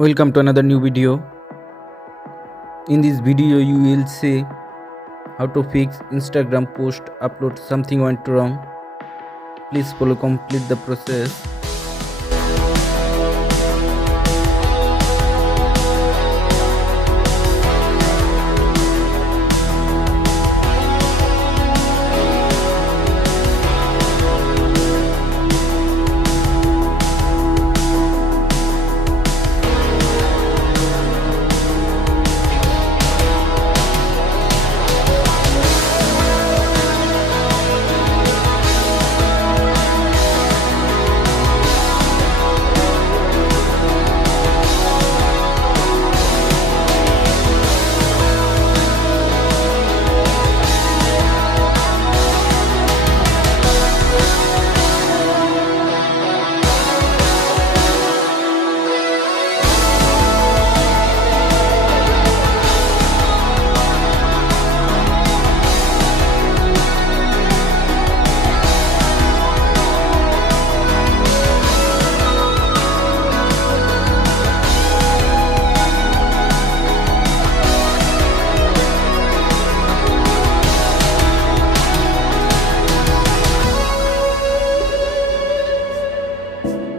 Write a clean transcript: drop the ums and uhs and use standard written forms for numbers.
Welcome to another new video. In this video you will see how to fix Instagram post upload something went wrong. Please follow complete the process.